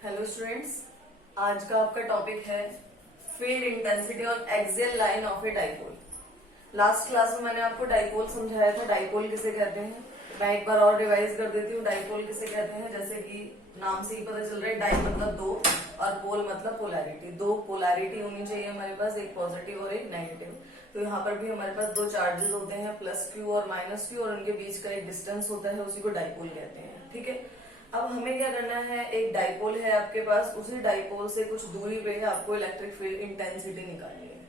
Hello students, आज का आपका टॉपिक है field intensity on axial line of a dipole. Last class में मैंने आपको डाइपोल समझाया था, डाइपोल किसे कहते हैं। मैं एक बार और रिवाइज कर देती हूँ, डाइपोल किसे कहते हैं। जैसे कि नाम से ही पता चल रहा है, डाई मतलब दो और पोल मतलब पोलैरिटी। दो पोलैरिटी होनी चाहिए हमारे पास, एक पॉजिटिव और एक नेगेटिव। तो यहाँ पर भी हमारे पास दो चार्जेस होते हैं, प्लस क्यू और माइनस क्यू, और उनके बीच का एक डिस्टेंस होता है, उसी को डाइपोल कहते हैं। ठीक है, अब हमें क्या करना है, एक डाइपोल है आपके पास, उसी डाइपोल से कुछ दूरी पे है आपको इलेक्ट्रिक फील्ड इंटेंसिटी निकालनी है।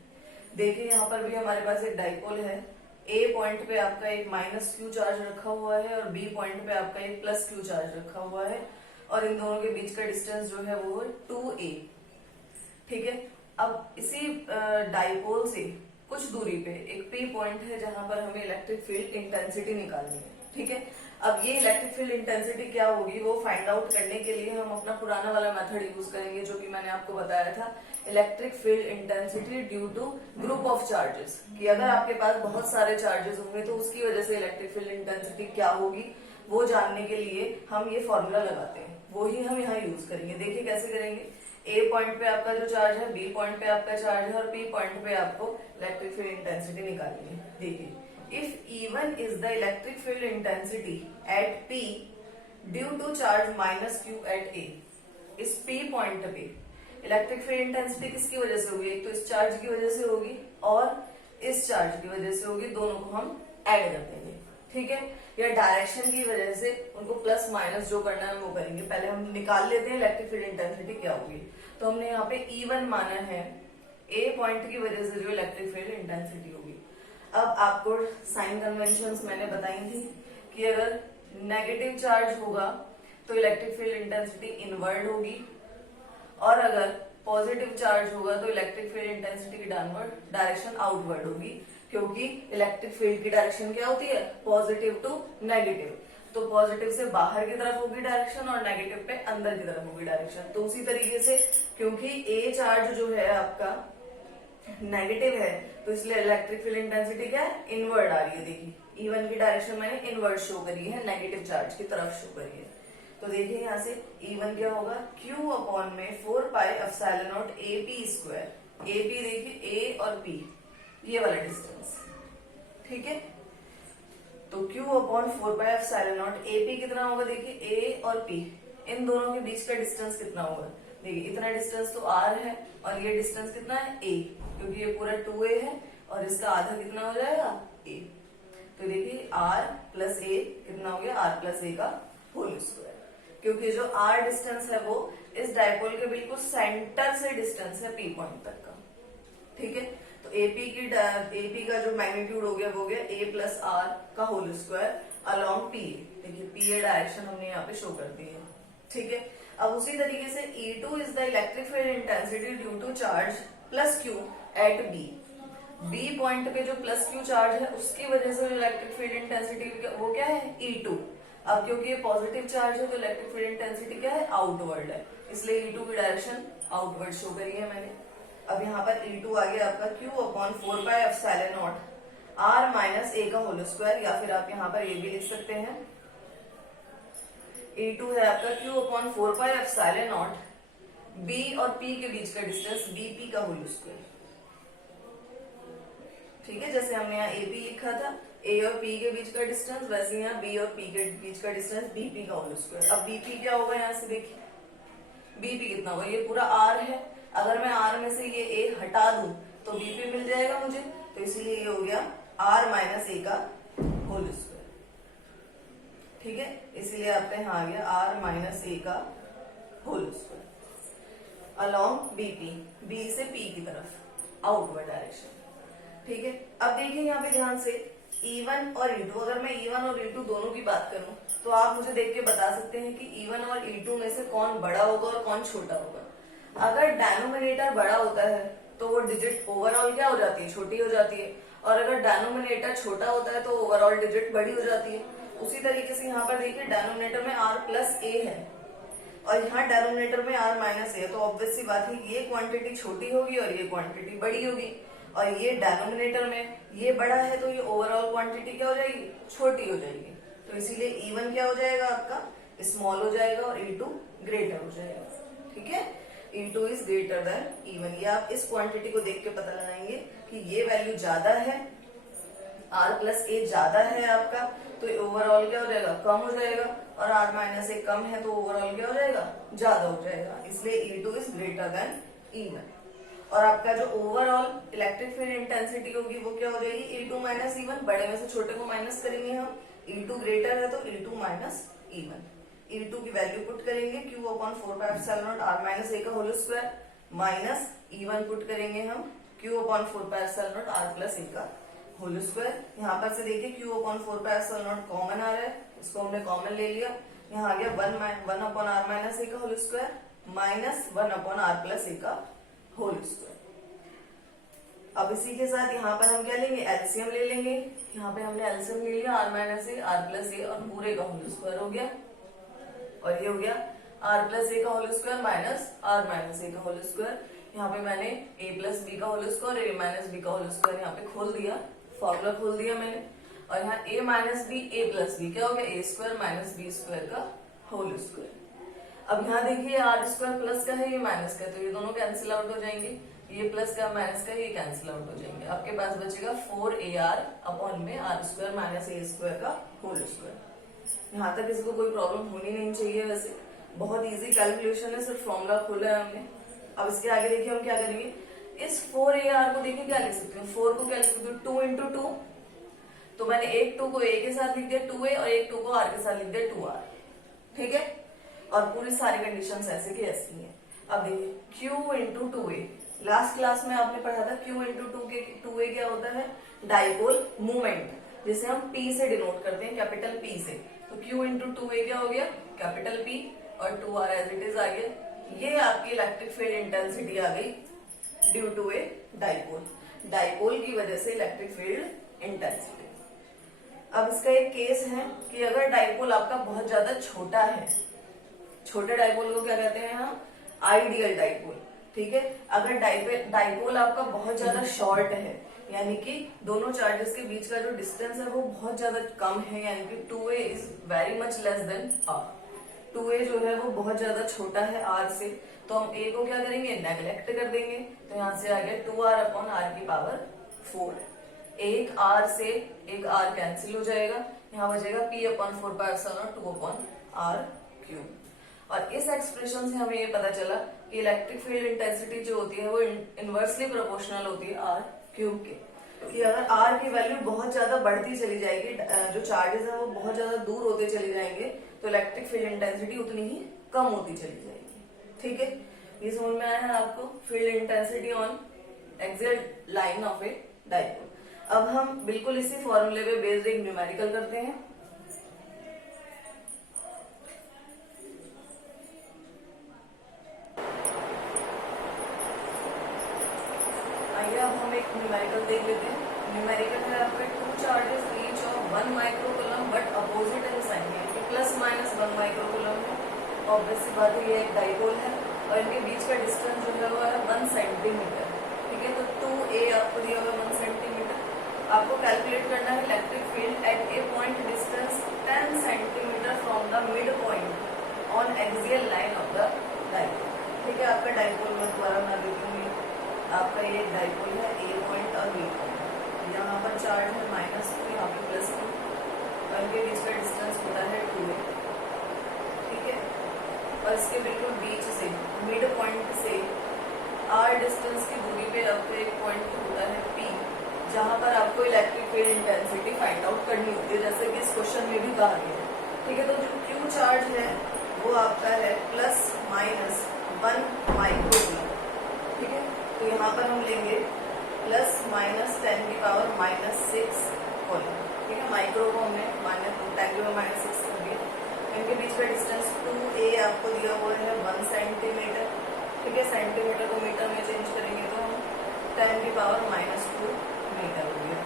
देखिए यहाँ पर भी हमारे पास एक डाइपोल है, ए पॉइंट पे आपका एक माइनस क्यू चार्ज रखा हुआ है और बी पॉइंट पे आपका एक प्लस क्यू चार्ज रखा हुआ है, और इन दोनों के बीच का डिस्टेंस जो है वो 2a। ठीक है, अब इसी डाइपोल से कुछ दूरी पे एक पी पॉइंट है जहां पर हमें इलेक्ट्रिक फील्ड इंटेंसिटी निकालनी है। ठीक है, अब ये इलेक्ट्रिक फील्ड इंटेंसिटी क्या होगी वो फाइंड आउट करने के लिए हम अपना पुराना वाला मेथड यूज करेंगे, जो कि मैंने आपको बताया था, electric field intensity due to group of charges. कि अगर आपके पास बहुत सारे चार्जेस होंगे तो उसकी वजह से इलेक्ट्रिक फील्ड इंटेंसिटी क्या होगी वो जानने के लिए हम ये फॉर्मूला लगाते हैं, वो ही हम यहाँ यूज करेंगे। देखिए कैसे करेंगे। ए पॉइंट पे आपका जो चार्ज है, बी पॉइंट पे आपका चार्ज है, और पी पॉइंट पे आपको इलेक्ट्रिक फील्ड इंटेंसिटी निकालनी है। देखिए, if E1 is the electric field intensity at P due to charge minus Q at A, इस P पॉइंट पे इलेक्ट्रिक फील्ड इंटेंसिटी किसकी वजह से होगी, एक तो इस चार्ज की वजह से होगी और इस चार्ज की वजह से होगी, दोनों को हम ऐड कर देंगे। ठीक है, या डायरेक्शन की वजह से उनको प्लस माइनस जो करना है वो करेंगे। पहले हम निकाल लेते हैं इलेक्ट्रिक फील्ड इंटेंसिटी क्या होगी। तो हमने यहाँ पे E1 माना है, ए पॉइंट की वजह से जो इलेक्ट्रिक फील्ड इंटेंसिटी होगी। अब आपको साइन कन्वेंशंस मैंने बताई थी कि अगर नेगेटिव चार्ज होगा तो इलेक्ट्रिक फील्ड इंटेंसिटी इनवर्ड होगी, और अगर पॉजिटिव चार्ज होगा तो इलेक्ट्रिक फील्ड इंटेंसिटी की डायरेक्शन आउटवर्ड होगी, क्योंकि इलेक्ट्रिक फील्ड की डायरेक्शन क्या होती है, पॉजिटिव टू नेगेटिव। तो पॉजिटिव से बाहर की तरफ होगी डायरेक्शन और नेगेटिव पे अंदर की तरफ होगी डायरेक्शन। तो उसी तरीके से क्योंकि ए चार्ज जो है आपका नेगेटिव है तो इसलिए इलेक्ट्रिक फील्ड इंटेंसिटी क्या है, इनवर्ड आ रही है। देखिए E1 की डायरेक्शन मैंने इनवर्ड शो करी है, नेगेटिव चार्ज की तरफ शो करी है। तो देखिए यहाँ से E1 क्या होगा, Q अपॉन में 4 pi epsilon not AP square. AP देखिए A और P ये वाला डिस्टेंस। ठीक है, तो Q upon 4 pi epsilon not AP कितना होगा, देखिए A और P इन दोनों के बीच का डिस्टेंस कितना होगा। देखिए इतना डिस्टेंस तो R है और ये डिस्टेंस कितना है A, क्योंकि ये पूरा 2a है और इसका आधा कितना हो जाएगा a। तो देखिए r प्लस a कितना हो गया, r प्लस a का होल स्क्वायर, क्योंकि जो r डिस्टेंस है वो इस डाइपोल के बिल्कुल सेंटर से डिस्टेंस है p पॉइंट तक का। ठीक है, तो AP का जो मैग्नीट्यूड हो गया वो गया a प्लस r का होल स्क्वायर अलॉन्ग p। देखिए p डायरेक्शन हमने यहाँ पे शो कर दी है। ठीक है, अब उसी तरीके से E2 is the electric field intensity due to charge plus Q at B point पे जो प्लस क्यू चार्ज है उसकी वजह से इलेक्ट्रिक फील्ड इंटेंसिटी वो क्या है, E2। अब क्योंकि ये पॉजिटिव चार्ज है तो इलेक्ट्रिक फील्ड इंटेंसिटी क्या है, आउटवर्ड है, इसलिए E2 की डायरेक्शन आउटवर्ड शो करी है मैंने। अब यहाँ पर E2 आ गया आपका Q upon 4 pi epsilon not R minus A का होल स्क्वायर, या फिर आप यहाँ पर A भी लिख सकते हैं। E2 है आपका Q upon 4 pi epsilon not B और P के बीच का डिस्टेंस BP का होल स्क्वायर। ठीक है, जैसे हमने यहाँ AP लिखा था A और P के बीच का डिस्टेंस, वैसे यहाँ B और P के बीच का डिस्टेंस BP का होल स्क्वायर। अब BP क्या होगा, यहाँ से देखिए BP कितना होगा, ये पूरा R है, अगर मैं R में से ये A हटा दूं तो BP मिल जाएगा मुझे, तो इसीलिए ये हो गया R माइनस A का होल स्क्वायर। ठीक है, इसीलिए आपका यहाँ आ गया R माइनस A का whole square along BP, B से P की तरफ आउटवर्ड डायरेक्शन। ठीक है, अब देखिए यहाँ पे ध्यान से E1 और E2, अगर मैं E1 और E2 दोनों की बात करूं तो आप मुझे देख के बता सकते हैं कि E1 और E2 में से कौन बड़ा होगा और कौन छोटा होगा। अगर डिनोमिनेटर बड़ा होता है तो वो डिजिट ओवरऑल क्या हो जाती है, छोटी हो जाती है, और अगर डिनोमिनेटर छोटा होता है तो ओवरऑल डिजिट बड़ी हो जाती है। उसी तरीके से यहाँ पर देखिए डिनोमिनेटर में R प्लस A है और यहाँ डिनोमिनेटर में R माइनस A है, तो ऑब्वियस सी बात है ये क्वांटिटी छोटी होगी और ये क्वांटिटी बड़ी होगी, और ये डिनोमिनेटर में ये बड़ा है तो ये ओवरऑल क्वांटिटी क्या हो जाएगी, छोटी हो जाएगी। तो इसीलिए E1 क्या हो जाएगा आपका, स्मॉल हो जाएगा और E2 ग्रेटर हो जाएगा। ठीक है, E2 is greater than E1। ये आप इस क्वांटिटी को देख के पता लगाएंगे कि ये वैल्यू ज्यादा है, R प्लस ए ज्यादा है आपका, तो ओवरऑल क्या हो जाएगा, कम हो जाएगा, और R माइनस ए कम है तो ओवरऑल क्या हो जाएगा, ज्यादा हो जाएगा। इसलिए E2 is greater than E1। और आपका जो ओवरऑल इलेक्ट्रिक फील्ड इंटेंसिटी होगी वो क्या हो जाएगी, E2 माइनस E1। बड़े में से छोटे को माइनस करेंगे हम, E2 ग्रेटर है तो E2 माइनस E1। E2 की वैल्यू पुट करेंगे Q अपॉन 4πε0 R माइनस ए का whole square, minus E1 put करेंगे हम Q अपॉन 4πε0 R प्लस ए का होल स्क्वायर। यहाँ पर से देखिए Q अपॉन 4πε0 कॉमन आ रहा है, इसको हमने कॉमन ले लिया, यहाँ आ गया 1 अपॉन R माइनस ए का whole square minus 1 upon R plus ए का होल स्क्वायर। अब इसी के साथ यहाँ पर हम क्या लेंगे, एलसीएम ले लेंगे। यहाँ पे हमने एलसीएम ले लिया, R माइनस ए R प्लस ए और पूरे का होल स्क्वायर हो गया, और ये हो गया R प्लस ए का whole square minus R minus ए का होल स्क्वायर। यहाँ पे मैंने A प्लस बी का whole square A minus b का होल स्क्वायर यहाँ पे खोल दिया, फॉर्मूला खोल दिया मैंने। और यहाँ A minus B A plus B क्या हो गया, A square minus B square का होल स्क्वायर। अब यहाँ देखिए R स्क्वायर प्लस का है, ये माइनस का है, तो ये दोनों कैंसिल आउट हो जाएंगे, ये प्लस का माइनस का ये कैंसिल आउट हो जाएंगे। आपके पास बचेगा 4AR अपॉन में R square minus A square का होल स्क्वायर। यहाँ तक इसको कोई प्रॉब्लम होनी नहीं चाहिए, वैसे बहुत इजी कैलकुलेशन है, सिर्फ फॉर्मूला खोला है हमने। अब इसके आगे देखिए हम क्या करेंगे, इस 4AR को देखिए क्या लिख सकते हैं, 4 को क्या लिख सकते हैं, 2 इंटू 2, तो मैंने एक 2 को A के साथ लिख दिया 2A और एक 2 को R के साथ लिख दिया 2R, ठीक है। और पूरी सारी कंडीशंस ऐसे की ऐसी हैं। अब देखिए Q into 2A, last class में आपने पढ़ा था Q इंटू 2A क्या होता है, डाइपोल मूवमेंट, जिसे हम P से डिनोट करते हैं, कैपिटल P से। तो Q इंटू 2A क्या हो गया, कैपिटल P, और 2R एज इट इज आ गया। ये आपकी इलेक्ट्रिक फील्ड इंटेंसिटी आ गई due to a dipole, dipole की वजह से इलेक्ट्रिक फील्ड इंटेंसिटी। अब इसका एक केस है कि अगर डाइपोल आपका बहुत ज्यादा छोटा है, छोटे डाइपोल को क्या कहते हैं हम, आइडियल डाइपोल, ठीक है। अगर डाइपोल आपका बहुत ज्यादा शॉर्ट है, यानी कि दोनों चार्जेस के बीच का जो डिस्टेंस है वो बहुत ज्यादा कम है, यानी कि 2A is very much less than R, 2A जो है वो बहुत ज्यादा छोटा है R से, तो हम A को क्या करेंगे, नेग्लेक्ट कर देंगे। तो यहाँ से आ गया 2R अपॉन R की पावर 4, एक R से एक R कैंसिल हो जाएगा, यहाँ बचेगा P upon 4πε0 2 upon R cube. और इस एक्सप्रेशन से हमें ये पता चला कि इलेक्ट्रिक फील्ड इंटेंसिटी जो होती है वो इनवर्सली प्रोपोर्शनल होती है R क्यूब के, कि अगर R की वैल्यू बहुत ज्यादा बढ़ती चली जाएगी, जो चार्जेस है वो बहुत ज्यादा दूर होते चले जाएंगे, तो इलेक्ट्रिक फील्ड इंटेंसिटी उतनी ही कम होती चली जाएगी, ठीक है। ये समझ में आया है आपको, field intensity on axial line of a dipole. अब हम बिल्कुल इसी फॉर्मूले पे बेस्ड एक न्यूमेरिकल करते हैं। आइए अब हम एक न्यूमेरिकल देख लेते हैं। न्यूमेरिकल है आपके 2 charges each of 1 microcoulomb but opposite in sign, यानी प्लस माइनस 1 माइक्रोकूलम है। ऑब्वियस सी बात है ये एक डाइपोल है और इनके बीच का डिस्टेंस जो है वो है 1 सेंटीमीटर, ठीक है। तो 2A आपको दिया हुआ 1 सेंटीमीटर। आपको कैलकुलेट करना है electric field at A point distance 10 centimetre from the mid point on axial line of the dipole, ठीक है। आपका डाइपोल में दोबारा बना देती हूँ, आपका ये डाइपोल है A पॉइंट और B पॉइंट, यहाँ पर चार्ज है -2, यहाँ पे +2, और इनके बीच का डिस्टेंस होता है 2A, ठीक है। और इसके बिल्कुल बीच से मिड पॉइंट से R डिस्टेंस की दूरी पे आपको एक पॉइंट होता है P, जहां पर आपको electric field intensity find out करनी होती है, जैसे कि इस क्वेश्चन में भी कहा गया है, ठीक है। तो जो Q चार्ज है वो आपका है ±1 माइक्रोकूलम, ठीक है। तो यहाँ पर हम लेंगे ±10 की पावर -6 कूलम, ठीक है। माइक्रो को हमने -10⁻⁻6 कर दिया। इनके बीच का डिस्टेंस 2A आपको दिया हुआ है 1 सेंटीमीटर, ठीक है। सेंटीमीटर को मीटर में चेंज करेंगे तो हम 10 की पावर -2 मीटर हो गया,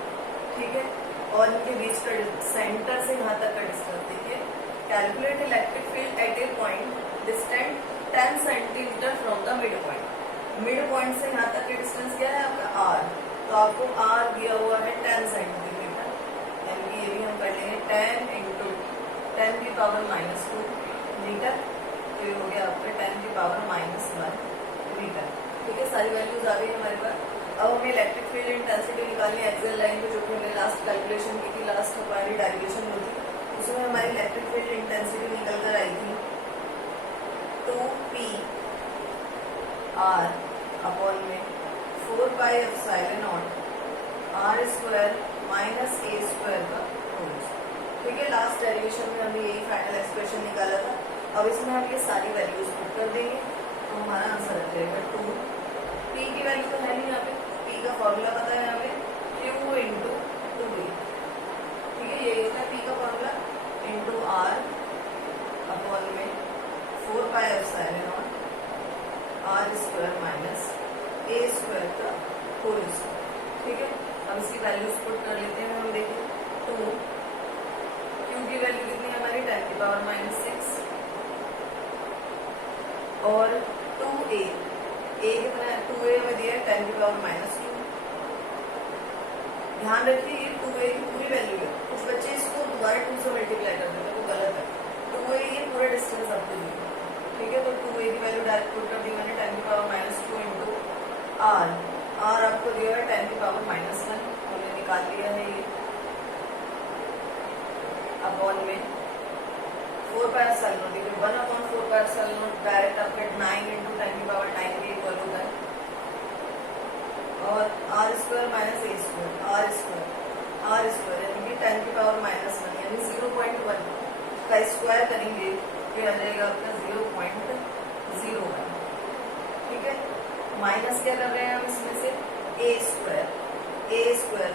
ठीक है। और इनके बीच का सेंटर से यहाँ तक का डिस्टेंस देखिए, calculate electric field at A point distant 10 centimetre from the mid point. Mid point से यहाँ तक का डिस्टेंस क्या है आपका R, तो आपको R दिया हुआ है 10 सेंटीमीटर, यानी कि ये भी हम कर लेंगे 10 इंटू 10 की पावर -2 मीटर। तो ये हो गया आपका 10 की पावर माइनस 1 मीटर। ठीक है, सारी वैल्यूज आ गई हमारे पास। अब हमें इलेक्ट्रिक फील्ड इंटेंसिटी निकालनी है एक्सियल लाइन पे, जो कि हमने लास्ट कैलकुलेशन की थी, लास्ट हमारी डेरिवेशन हुई थी, उसमें हमारी इलेक्ट्रिक फील्ड इंटेंसिटी निकल कर आई थी 2p r अपॉन में 4 pi epsilon not r square minus a square का होल। ठीक है, लास्ट डेरिवेशन में हमने यही फाइनल एक्सप्रेशन निकाला था। अब इसमें हम ये सारी वैल्यूज पुट कर देंगे तो हमारा आंसर आ जाएगा 2। p की वैल्यू तो है नहीं यहाँ पे, p का फॉर्मूला पता है यहाँ पे q इंटू 2a। ठीक है, यही होता है p का फॉर्मूला, इंटू r अपॉन में 4 pi epsilon not r square minus a square का होल स्क्वायर। ठीक है, अब इसकी वैल्यूज पुट कर लेते हैं हम। देखिए 2, q की वैल्यू कितनी है हमारी 10 की पावर माइनस 6 और 2a, a कितना है 2a हमें दिया है 10 की पावर माइनस 2। ध्यान रखिए ये 2a की पूरी वैल्यू है, कुछ बच्चे इसको दोबारा 2 से मल्टीप्लाई कर देते हैं, वो गलत है। 2a ये पूरा डिस्टेंस आपको दिया। ठीक है, तो 2a की वैल्यू डायरेक्ट पुट कर दी मैंने 10 की पावर माइनस 2 इंटू r आपको दिया है 10 की पावर माइनस 1, हमने निकाल लिया है ये, अपॉन में 4 पाई एप्सिलॉन नॉट, देखिए 1 upon 4 pi epsilon not direct आपके 9 इंटू 10 की पावर 9 के इक्वल होता है, और r square minus a square r square यानी कि 10 की पावर माइनस 1 यानी 0.1 का स्क्वायर करेंगे तो आ जाएगा आपका 0.01। ठीक है, माइनस क्या कर रहे हैं हम इसमें से a स्क्वायर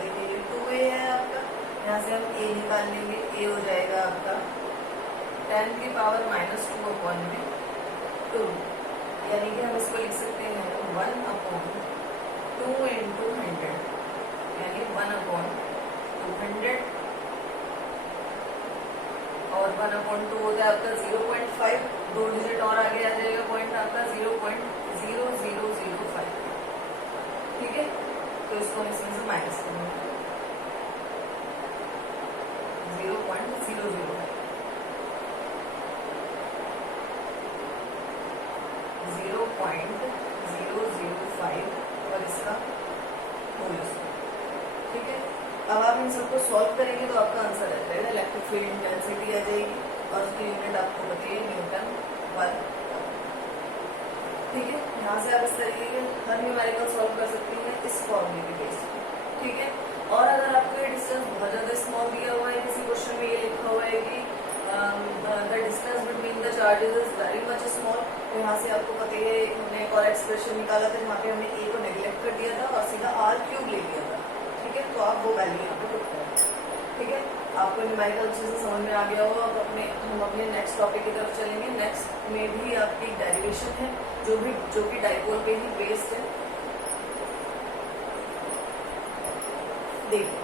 देखिए 2a है आपका, यहाँ से हम a निकाल लेंगे, a हो जाएगा आपका 10 की पावर माइनस 2 अपॉन में 2, यानी कि हम इसको लिख सकते हैं 1 अपॉन 2 इंटू 100 यानी 1 अपॉन 200 और 1 अपॉन 2 होता है आपका 0.5, 2 डिजिट और आगे आ जाएगा पॉइंट आपका 0.0005। ठीक है, तो इसको हम इसमें से माइनस करेंगे 0.005 और इसका होल स्क्वायर। ठीक है, अब आप इन सबको सॉल्व करेंगे तो आपका आंसर आ जाएगा इलेक्ट्रिक फील्ड इंटेंसिटी आ जाएगी और उसकी यूनिट आपको बताइए न्यूटन पर। ठीक है, यहाँ से आप इस तरीके के हर न्यूमेरिकल सॉल्व कर सकती हैं इस फॉर्मूले के बेस पे। ठीक है, और अगर आपको ये डिस्टेंस बहुत ज्यादा स्मॉल दिया हुआ है, किसी क्वेश्चन में ये लिखा हुआ है कि the distance between the charges is very much small, तो यहाँ से आपको पता है हमने एक और एक्सप्रेशन निकाला था जहाँ पे हमने a को नेग्लेक्ट कर दिया था और सीधा r³ ले लिया था। ठीक है, तो आप वो वैल्यू यहाँ पे पुट करें। ठीक है, आपको न्यूमेरिकल अच्छे से समझ में आ गया हो। अब हम अपने नेक्स्ट टॉपिक की तरफ चलेंगे। नेक्स्ट में भी आपकी डेरिवेशन है जो कि डाइपोल पे ही बेस्ड है। देखिए,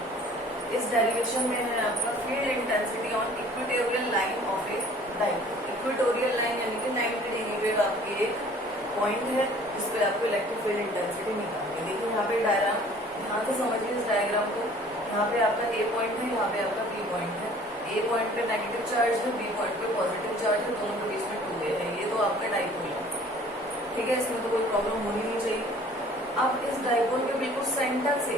इस डेरिवेशन में है आपका field intensity on equatorial line of a dipole. Equatorial line यानी कि 90 डिग्री पे आपकी एक पॉइंट है जिस पे आपको इलेक्ट्रिक फील्ड इंटेंसिटी निकालनी है। देखिए यहाँ पे डायग्राम, यहाँ से समझिए इस डायग्राम को। यहाँ पे आपका ए पॉइंट है, यहाँ पे आपका बी पॉइंट है। ए पॉइंट पे नेगेटिव चार्ज है, बी पॉइंट पे पॉजिटिव चार्ज है, दोनों के बीच में 2a है। ये तो आपका डाइपोल है। ठीक है, इसमें तो कोई प्रॉब्लम होनी नहीं चाहिए। अब इस डाइपोल के बिल्कुल सेंटर से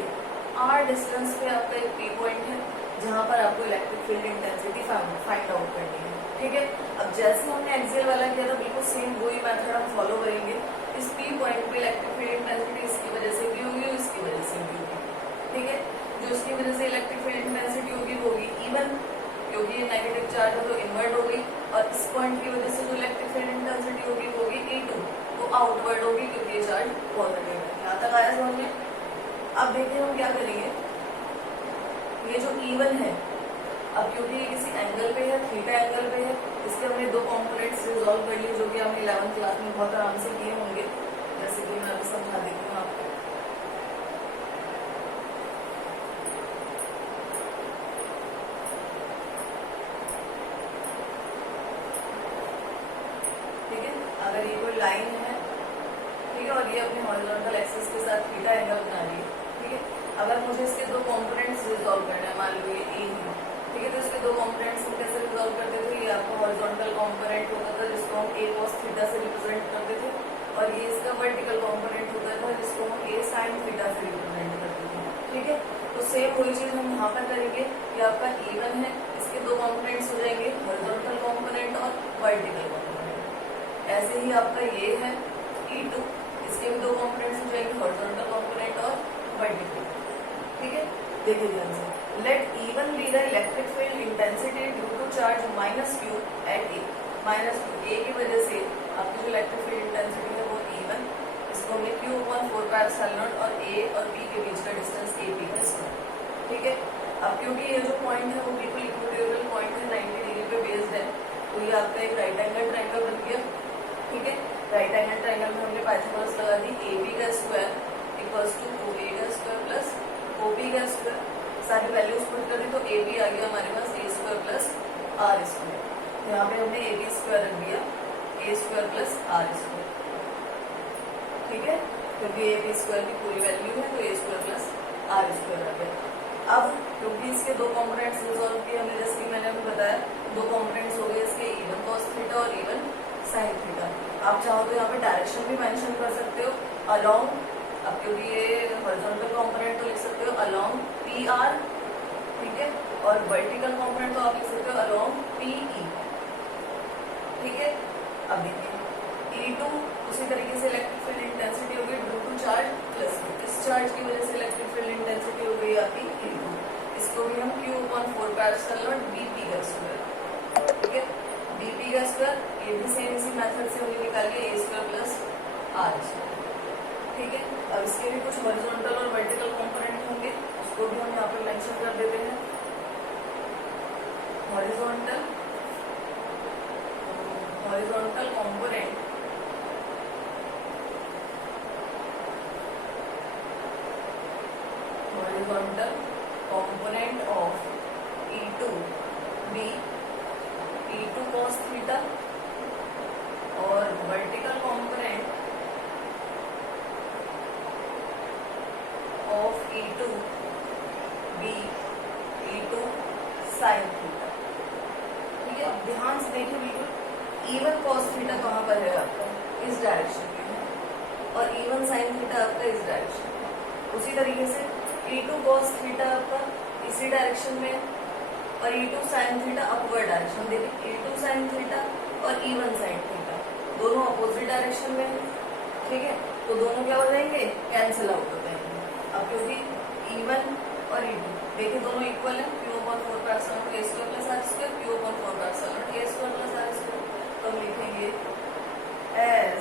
r डिस्टेंस पे आपका एक पी पॉइंट है जहाँ पर आपको electric field intensity find out करनी है। ठीक है, अब जैसे हमने एक्सियल वाला किया था बिल्कुल सेम वही मेथड हम फॉलो करेंगे। इस पी पॉइंट पे इलेक्ट्रिक फील्ड इंटेंसिटी इसकी वजह से भी होगी, इसकी वजह से भी होगी। ठीक है, जो इसकी वजह से इलेक्ट्रिक फील्ड इंटेंसिटी होगी वो होगी इवन, क्योंकि ये नेगेटिव चार्ज है तो इनवर्ट होगी, और इस पॉइंट की वजह से जो इलेक्ट्रिक फील्ड इंटेंसिटी होगी वो होगी E2, वो आउटवर्ड होगी क्योंकि ये चार्ज पॉजिटिव है। यहाँ तक आया समझ में? अब देखिए हम क्या करेंगे, ये जो E1 है, अब क्योंकि ये किसी एंगल पे है, थीटा एंगल पे है, इसके हमने दो कॉम्पोनेंट्स रिजॉल्व कर लिए जो कि हमने 11th क्लास में बहुत आराम से किए होंगे। जैसे कि मैं अभी समझा देती हूँ आपको। ठीक है, अगर ये कोई लाइन है, ठीक है, और ये अपने हॉरिजॉन्टल एक्सिस के साथ थीटा एंगल बना रही है। ठीक है, अगर मुझे इसके दो कॉम्पोनेंट्स रिजॉल्व करना है, मान लो ये ए है, ठीक है, तो इसके दो कॉम्पोनेंट्स हम कैसे रिजॉल्व करते थे, ये आपका हॉरिजॉन्टल कॉम्पोनेंट होता था जिसको हम a cos थीटा से रिप्रेजेंट करते थे, और ये इसका वर्टिकल कॉम्पोनेंट होता था जिसको हम a sin थीटा से रिप्रेजेंट करते थे। ठीक है, तो सेम वही चीज हम यहाँ पर करेंगे कि आपका a1 है, इसके दो कॉम्पोनेंट्स हो जाएंगे हॉरिजॉन्टल कॉम्पोनेंट और वर्टिकल कॉम्पोनेंट। ऐसे ही आपका ये है e2, इसके भी दो कॉम्पोनेंट्स हो जाएंगे हॉरिजॉन्टल कॉम्पोनेंट और वर्टिकल। ठीक है, देखिए ध्यान से, let E1 be the electric field intensity due to charge -q at A. -q की वजह से आपकी जो इलेक्ट्रिक फील्ड इंटेंसिटी है वो E1, इसको हमने q/4πε0 और a और b के बीच का डिस्टेंस AP का स्क्वायर। ठीक है, अब क्योंकि ये जो पॉइंट है वो बिल्कुल इक्वेटोरियल पॉइंट है, 90 डिग्री पे बेस्ड है, तो ये आपका एक राइट एंगल ट्रायंगल बन गया। ठीक है, राइट एंगल ट्रायंगल में हमने पाइथागोरस लगा दी, AB का स्क्वायर इक्वल्स टू OA का स्क्वायर प्लस OB का स्क्वायर, सारी वैल्यूज पुट कर दी तो AB आ गया हमारे पास a square plus r square. यहाँ पे हमने AB स्क्वायर रख दिया, a square plus r square. ठीक है, क्योंकि AB स्क्वायर की पूरी वैल्यू है तो a square plus r square आ गया। अब क्योंकि इसके दो कॉम्पोनेंट्स रिजॉल्व किए हमने, जैसे कि मैंने अभी बताया, दो कॉम्पोनेंट्स हो गए इसके E1 cos थीटा और E1 sin थीटा। आप चाहो तो यहाँ पे डायरेक्शन भी मेंशन कर सकते हो, अलोंग, अब क्योंकि ये हॉरिजॉन्टल कंपोनेंट तो लिख सकते हो अलोंग PR। ठीक है, और वर्टिकल कंपोनेंट तो आप लिख सकते हो अलोंग PE। ठीक है, अब देखिए E2 उसी तरीके से इलेक्ट्रिक फील्ड इंटेंसिटी हो गई ड्यू टू चार्ज प्लस इस चार्ज की वजह से इलेक्ट्रिक फील्ड इंटेंसिटी हो गई आपकी E2, इसको भी हम q/4πε0 BP का स्क्वायर। ठीक है, BP का स्क्वायर, ये भी सेम इसी मेथड से हमने निकाल लिया a square plus r square. ठीक है, अब इसके भी कुछ हॉरिजॉन्टल और वर्टिकल कंपोनेंट होंगे, उसको भी हम यहाँ पर मेंशन कर देते हैं। Horizontal component of E2 be E2 cos theta, और vertical component of E2 be E2 sin theta. ठीक है, अब ध्यान से देखिए बिल्कुल, E1 cos थीटा कहाँ पर है आपका, इस डायरेक्शन में है, और E1 sin थीटा आपका इस डायरेक्शन में। उसी तरीके से E2 cos थीटा आपका इसी डायरेक्शन में, और E2 sin theta upward direction. देखिए E2 sin थीटा और E1 sin थीटा दोनों अपोजिट डायरेक्शन में है। ठीक है, तो दोनों क्या हो जाएंगे, कैंसिल आउट हो जाएंगे। अब क्योंकि E1 और E2 देखिए दोनों इक्वल है, q/4πε0 a square plus r square, q/4πε0 a square plus r square, तो हम लिखेंगे as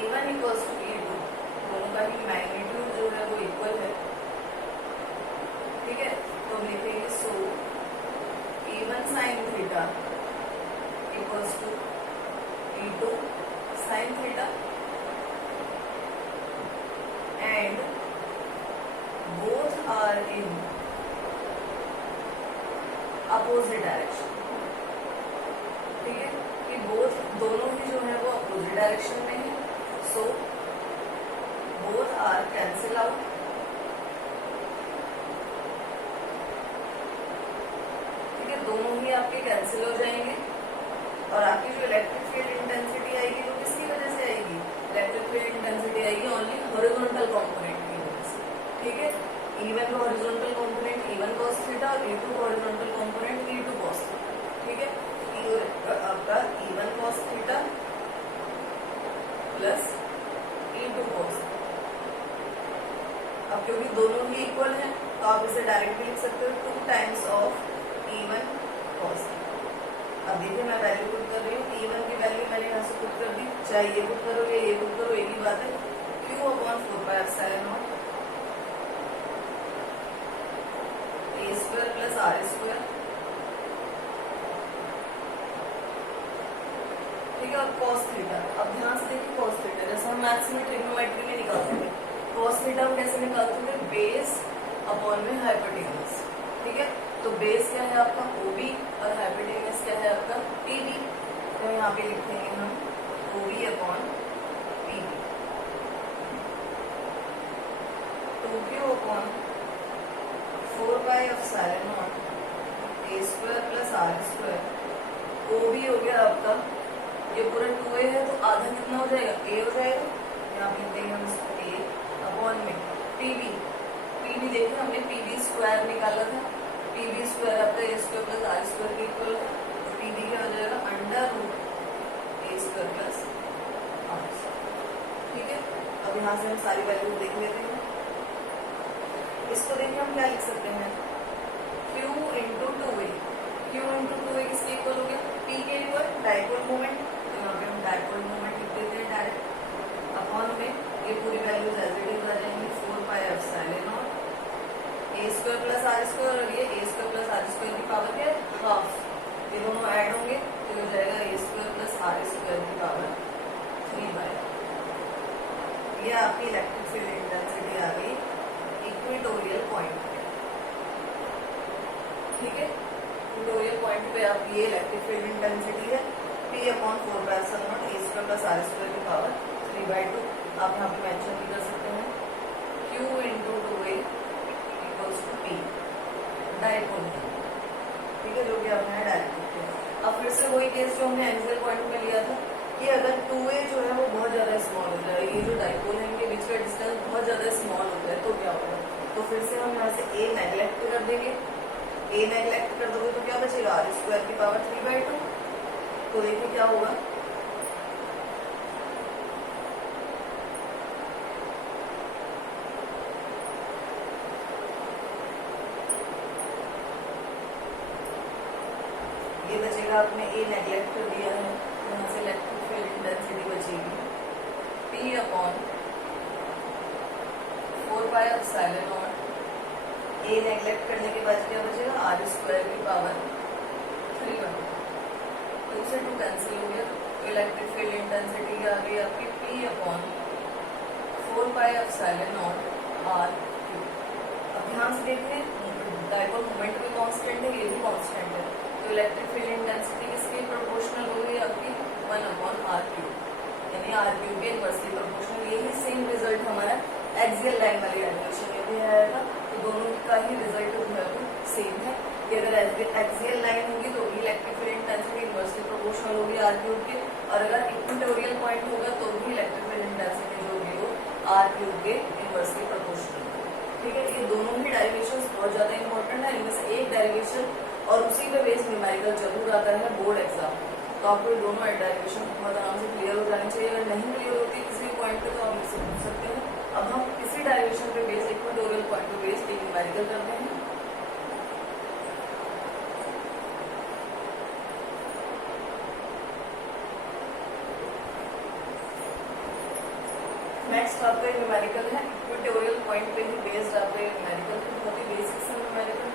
E1 equals to E2, दोनों का ही मैग्नीट्यूड जो है वो इक्वल है। ठीक है, तो हम लिखेंगे so E1 sin theta equals to E2 sin theta, and both are in opposite direction। ठीक है, कि both दोनों ही जो है वो अपोजिट डायरेक्शन में है, सो both are cancel out। ठीक है, दोनों ही आपके कैंसिल हो जाएंगे, और आपकी जो इलेक्ट्रिक फील्ड इंटेंसिटी आएगी वो किसकी वजह से आएगी, इलेक्ट्रिक फील्ड इंटेंसिटी आएगी ओनली हॉरिजॉन्टल कंपोनेंट की वजह से। ठीक है, E1 का horizontal component E1 cos theta और E2 का horizontal component E2 cos theta. ठीक है, आपका E1 cos theta plus E2 cos। अब क्योंकि दोनों ही इक्वल हैं तो आप इसे डायरेक्टली लिख सकते हो 2 टाइम्स ऑफ E1 cos। अब देखिए मैं वैल्यू पुट कर रही हूँ, E1 की वैल्यू मैंने यहाँ से पुट कर दी, चाहे ये पुट करो या ये पुट करो, एक ही बात है, q/4πε0 a square plus r square. ठीक है, और cos थीटा, अब ध्यान से देखिए cos थीटा जैसे हम मैथ्स में ट्रिग्नोमेट्री में निकालते थे, cos थीटा हम कैसे निकालते थे, बेस अपॉन में हाइपोटेन्यूज। ठीक है, तो बेस क्या है आपका OB और हाइपोटेन्यूज क्या है आपका PB, तो यहाँ पे लिखेंगे हम OB upon PB, 2q/4 4 pi epsilon not a square plus are square, O भी हो गया आपका, ये पूरा 2a है तो आधा कितना हो जाएगा, a हो जाएगा, यहाँ पे देंगे हम इसको a अपॉन में pb, pb देखिए हमने pb स्क्वायर निकाला था, pb स्क्वायर आपका a square plus are square के इक्वल है, तो pb क्या हो जाएगा under root a square plus are square. ठीक है, अब यहाँ से हम सारी वैल्यू देख लेते हैं। इसको देखिए हम क्या लिख सकते हैं, q into 2a, q into 2a किसके इक्वल हो गया, p के इक्वल डाइपोल मोमेंट, तो यहाँ पे हम डाइपोल मोमेंट लिख देते हैं डायरेक्ट, अपॉन में ये पूरी वैल्यूज एज इट इज आ जाएंगी 4 pi epsilon not a square plus are square, और ये A square plus are square की पावर क्या है, हाफ, ये दोनों ऐड होंगे तो हो जाएगा ए स्क्वायर प्लस आर स्क्वायर की पावर 3 बाय, ये आपकी इलेक्ट्रिक फील्ड इंटेंसिटी आ गई इक्वेटोरियल पॉइंट। ठीक है, इक्वेटोरियल पॉइंट पे आपकी ये इलेक्ट्रिक फील्ड इंटेंसिटी है P upon 4 pi epsilon not a square plus are square की पावर 3/2। आप यहाँ पे मेंशन भी कर सकते हैं Q into 2a equals to P dipole, ठीक है, जो कि आपने डायरेक्ट किया। अब फिर से वही केस जो हमने एक्सियल पॉइंट में लिया था कि अगर 2a जो है वो बहुत ज्यादा स्मॉल हो जाए, ये जो डाइपोल है इनके बीच का डिस्टेंस बहुत ज्यादा स्मॉल हो जाए तो क्या होगा, तो फिर से हम यहाँ से a नेग्लेक्ट कर देंगे, a नेग्लेक्ट कर दोगे तो क्या बचेगा आर स्क्वायर की पावर 3/2। तो देखिए क्या होगा, ये बचेगा, आपने a नेग्लेक्ट कर दिया है, यहाँ से इलेक्ट्रिक फील्ड इंटेंसिटी बचेगी P upon 4 pi epsilon not, a neglect करने के बाद क्या बचेगा आर स्क्वायर की पावर 3/2, तो इसे 2 कैंसिल हो गया, तो इलेक्ट्रिक फील्ड इंटेंसिटी आ गई आपकी P upon 4 pi epsilon naught R cube. अब ध्यान से देखिए डाइपोल मोमेंट भी कांस्टेंट है, ये भी कांस्टेंट है, तो इलेक्ट्रिक फील्ड इंटेंसिटी किसके प्रोपोर्शनल हो गई आपकी 1 अपॉन आर क्यूब, यानी आर क्यूब के इनवर्सली प्रोपोर्शनल। यही सेम रिजल्ट हमारा एक्सियल लाइन वाली एनिमेशन में भी आया था, तो दोनों का ही रिजल्ट जो है वो सेम है कि अगर एक्सियल लाइन होगी तो भी electric field intensity inversely proportional होगी आर क्यूब के, और अगर इक्वेटोरियल पॉइंट होगा तो भी इलेक्ट्रिक फील्ड इंटेंसिटी जो होगी वो आर क्यूब के इनवर्सली प्रोपोर्शनल। ठीक है, ये दोनों ही डेरिवेशंस बहुत ज्यादा इंपॉर्टेंट है, इनमें से एक डेरिवेशन और उसी पे बेस्ड न्यूमेरिकल जरूर आता है बोर्ड एग्जाम, तो आपको ये दोनों डेरिवेशन बहुत आराम से क्लियर हो जानी चाहिए। अगर नहीं क्लियर होती किसी पॉइंट पे तो आप मुझसे पूछ सकते हैं। अब हम किसी डेरिवेशन पे बेस्ड इक्वेटोरियल पॉइंट पे बेस्ड एक न्यूमेरिकल करते हैं। नेक्स्ट आपका न्यूमेरिकल